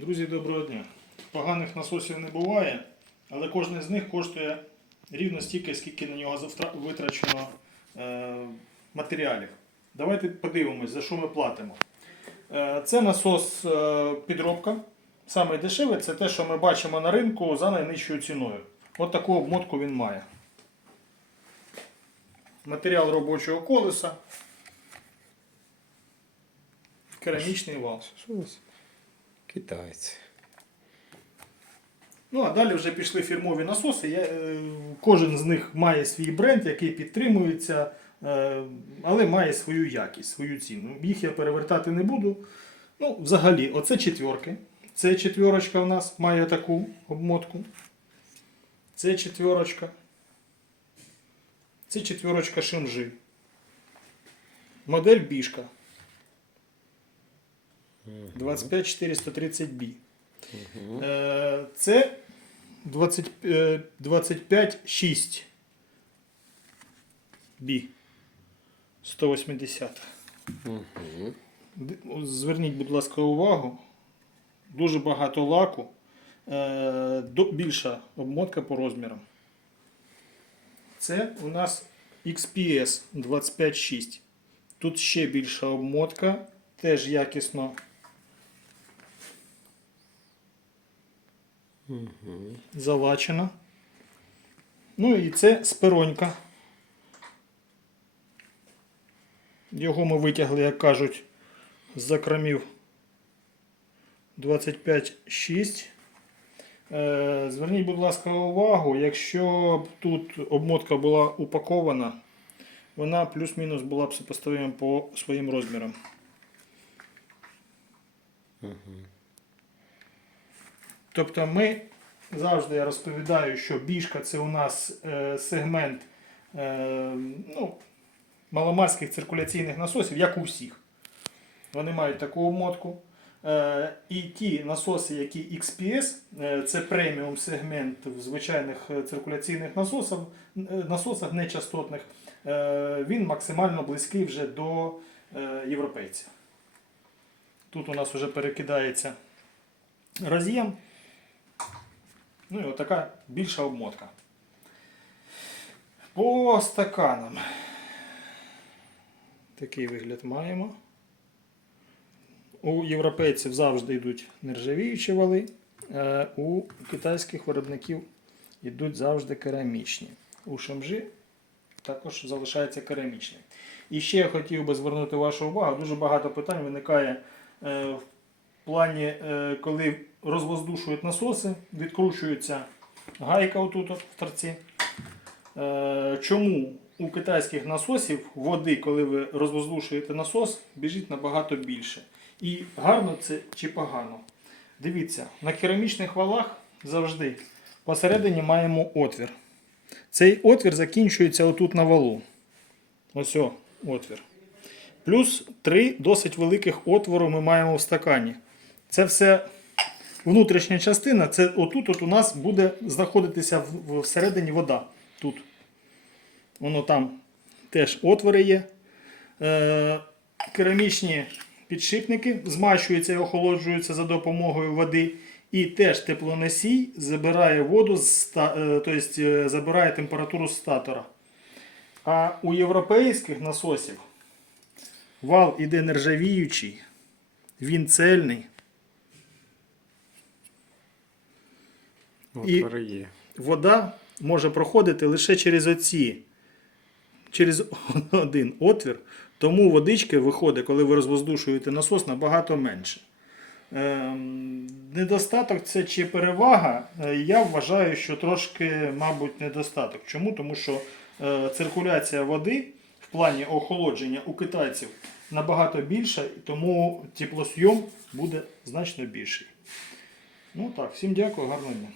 Друзі, доброго дня. Поганих насосів не буває, але кожен з них коштує рівно стільки, скільки на нього витрачено е, матеріалів. Давайте подивимось, за що ми платимо. Е, це насос е, підробка. Саме дешеве це те, що ми бачимо на ринку за найнижчою ціною. От таку обмотку він має. Матеріал робочого колеса. Керамічний вал. Китайці. Ну, а далі вже пішли фірмові насоси. Я, е, кожен з них має свій бренд, який підтримується, е, але має свою якість, свою ціну. Їх я перевертати не буду. Ну, взагалі, оце четверки. Це четверочка у нас має таку обмотку. Це четверочка. Це четверочка шинжи. Модель бішка. 25430B. Е, Це 20, е, 25,6 B. 180. Д- Зверніть, будь ласка, увагу. Дуже багато лаку. Е, Більша обмотка по розмірам. Це у нас XPS 25,6. Тут ще більша обмотка. Теж якісно залачена. Ну і це спиронька. Його ми витягли, як кажуть, з закромів 25,6. Е, Зверніть, будь ласка, увагу, якщо б тут обмотка була упакована, вона плюс-мінус була б сопоставима по своїм розмірам. Тобто ми завжди я розповідаю, що біжка це у нас е, сегмент е, ну, маломарських циркуляційних насосів, як у всіх. Вони мають таку обмотку. Е, і ті насоси, які XPS, е, це преміум сегмент в звичайних е, циркуляційних насосах, е, насосах нечастотних, е, він максимально близький вже до е, європейця. Тут у нас вже перекидається роз'єм. Ну і отака більша обмотка. По стаканам. Такий вигляд маємо. У європейців завжди йдуть нержавіючі вали, у китайських виробників йдуть завжди керамічні. У шамжі також залишається керамічний. І ще я хотів би звернути вашу увагу, дуже багато питань виникає е, в плані, е, коли розвоздушують насоси, відкручується гайка отут в торці. Е, Чому у китайських насосів води, коли ви розвоздушуєте насос, біжить набагато більше? І гарно це чи погано? Дивіться, на керамічних валах завжди посередині маємо отвір. Цей отвір закінчується отут на валу. Ось отвір. Плюс три досить великих отвору ми маємо в стакані. Це все внутрішня частина. Це отут от у нас буде знаходитися всередині вода. Тут. Воно там теж отвори є. Е, керамічні підшипники змащуються і охолоджуються за допомогою води. І теж теплоносій забирає воду, е, тобто е, забирає температуру з статора. А у європейських насосів вал іде нержавіючий, він цельний. Отвори є. Вода може проходити лише через оці, через один отвір, тому водички виходить, коли ви розвоздушуєте насос, набагато менше. Ем, недостаток це чи перевага, Е, я вважаю, що трошки, мабуть, недостаток. Чому? Тому що е, циркуляція води в плані охолодження у китайців набагато більша, тому теплосйом буде значно більший. Ну так, всім дякую, гарного дня.